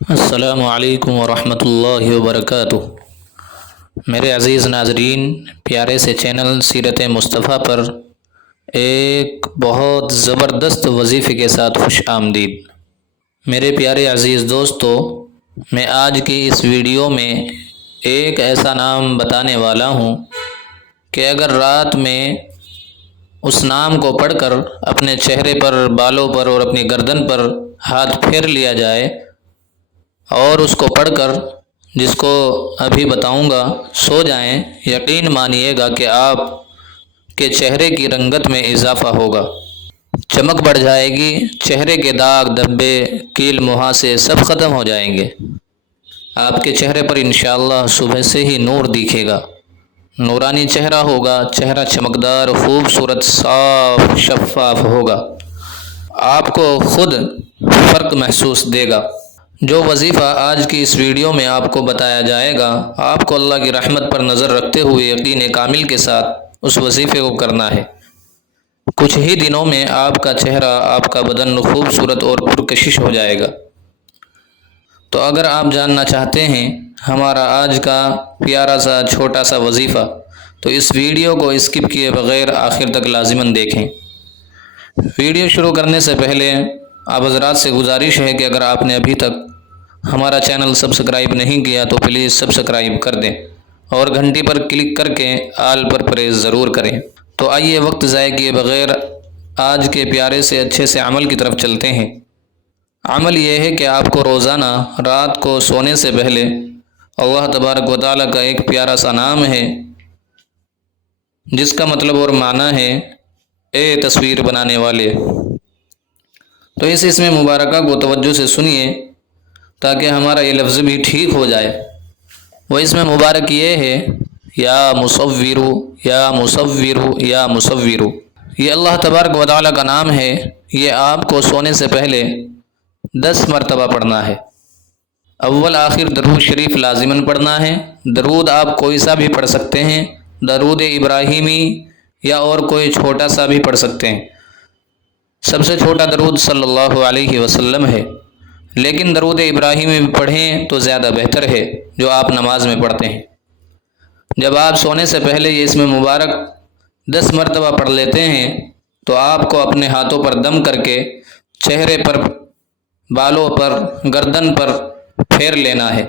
السلام علیکم ورحمۃ اللہ وبرکاتہ۔ میرے عزیز ناظرین، پیارے سے چینل سیرت مصطفیٰ پر ایک بہت زبردست وظیفے کے ساتھ خوش آمدید۔ میرے پیارے عزیز دوستو، میں آج کی اس ویڈیو میں ایک ایسا نام بتانے والا ہوں کہ اگر رات میں اس نام کو پڑھ کر اپنے چہرے پر، بالوں پر اور اپنی گردن پر ہاتھ پھیر لیا جائے اور اس کو پڑھ کر جس کو ابھی بتاؤں گا سو جائیں، یقین مانیے گا کہ آپ کے چہرے کی رنگت میں اضافہ ہوگا، چمک بڑھ جائے گی، چہرے کے داغ، دھبے، کیل، مہاسے سب ختم ہو جائیں گے۔ آپ کے چہرے پر انشاءاللہ صبح سے ہی نور دکھے گا، نورانی چہرہ ہوگا، چہرہ چمکدار، خوبصورت، صاف، شفاف ہوگا، آپ کو خود فرق محسوس دے گا۔ جو وظیفہ آج کی اس ویڈیو میں آپ کو بتایا جائے گا، آپ کو اللہ کی رحمت پر نظر رکھتے ہوئے یقین کامل کے ساتھ اس وظیفے کو کرنا ہے۔ کچھ ہی دنوں میں آپ کا چہرہ، آپ کا بدن خوبصورت اور پرکشش ہو جائے گا۔ تو اگر آپ جاننا چاہتے ہیں ہمارا آج کا پیارا سا چھوٹا سا وظیفہ، تو اس ویڈیو کو اسکپ کیے بغیر آخر تک لازماً دیکھیں۔ ویڈیو شروع کرنے سے پہلے آپ حضرات سے گزارش ہے کہ اگر آپ نے ابھی تک ہمارا چینل سبسکرائب نہیں کیا تو پلیز سبسکرائب کر دیں اور گھنٹی پر کلک کر کے آل پر پریس ضرور کریں۔ تو آئیے وقت ضائع کیے بغیر آج کے پیارے سے اچھے سے عمل کی طرف چلتے ہیں۔ عمل یہ ہے کہ آپ کو روزانہ رات کو سونے سے پہلے اللہ تبارک و تعالیٰ کا ایک پیارا سا نام ہے جس کا مطلب اور معنی ہے اے تصویر بنانے والے۔ تو اس اسم مبارکہ کو توجہ سے سنیے تاکہ ہمارا یہ لفظ بھی ٹھیک ہو جائے۔ وہ اسم مبارک یہ ہے یا مصورو، یا مصورو، یا مصورو۔ یہ اللہ تبارک و تعالیٰ کا نام ہے، یہ آپ کو سونے سے پہلے 10 مرتبہ پڑھنا ہے۔ اول آخر درود شریف لازماً پڑھنا ہے۔ درود آپ کوئی سا بھی پڑھ سکتے ہیں، درود ابراہیمی یا اور کوئی چھوٹا سا بھی پڑھ سکتے ہیں۔ سب سے چھوٹا درود صلی اللہ علیہ وسلم ہے، لیکن درود ابراہیمی بھی پڑھیں تو زیادہ بہتر ہے جو آپ نماز میں پڑھتے ہیں۔ جب آپ سونے سے پہلے یہ اسم مبارک 10 مرتبہ پڑھ لیتے ہیں تو آپ کو اپنے ہاتھوں پر دم کر کے چہرے پر، بالوں پر، گردن پر پھیر لینا ہے۔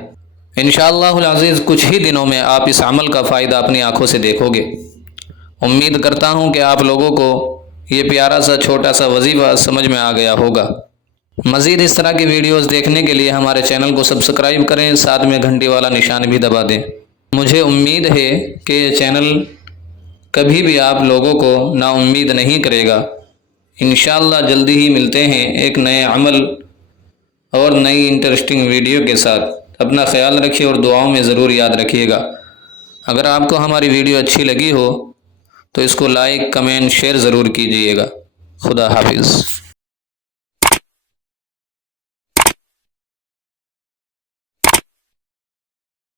انشاءاللہ العزیز کچھ ہی دنوں میں آپ اس عمل کا فائدہ اپنی آنکھوں سے دیکھو گے۔ امید کرتا ہوں کہ آپ لوگوں کو یہ پیارا سا چھوٹا سا وظیفہ سمجھ میں آ گیا ہوگا۔ مزید اس طرح کی ویڈیوز دیکھنے کے لیے ہمارے چینل کو سبسکرائب کریں، ساتھ میں گھنٹی والا نشان بھی دبا دیں۔ مجھے امید ہے کہ یہ چینل کبھی بھی آپ لوگوں کو نا امید نہیں کرے گا۔ انشاءاللہ جلدی ہی ملتے ہیں ایک نئے عمل اور نئی انٹرسٹنگ ویڈیو کے ساتھ۔ اپنا خیال رکھیے اور دعاؤں میں ضرور یاد رکھیے گا۔ اگر آپ کو ہماری ویڈیو اچھی لگی ہو تو اس کو لائک، کمنٹ، شیئر ضرور کیجیے گا۔ خدا حافظ۔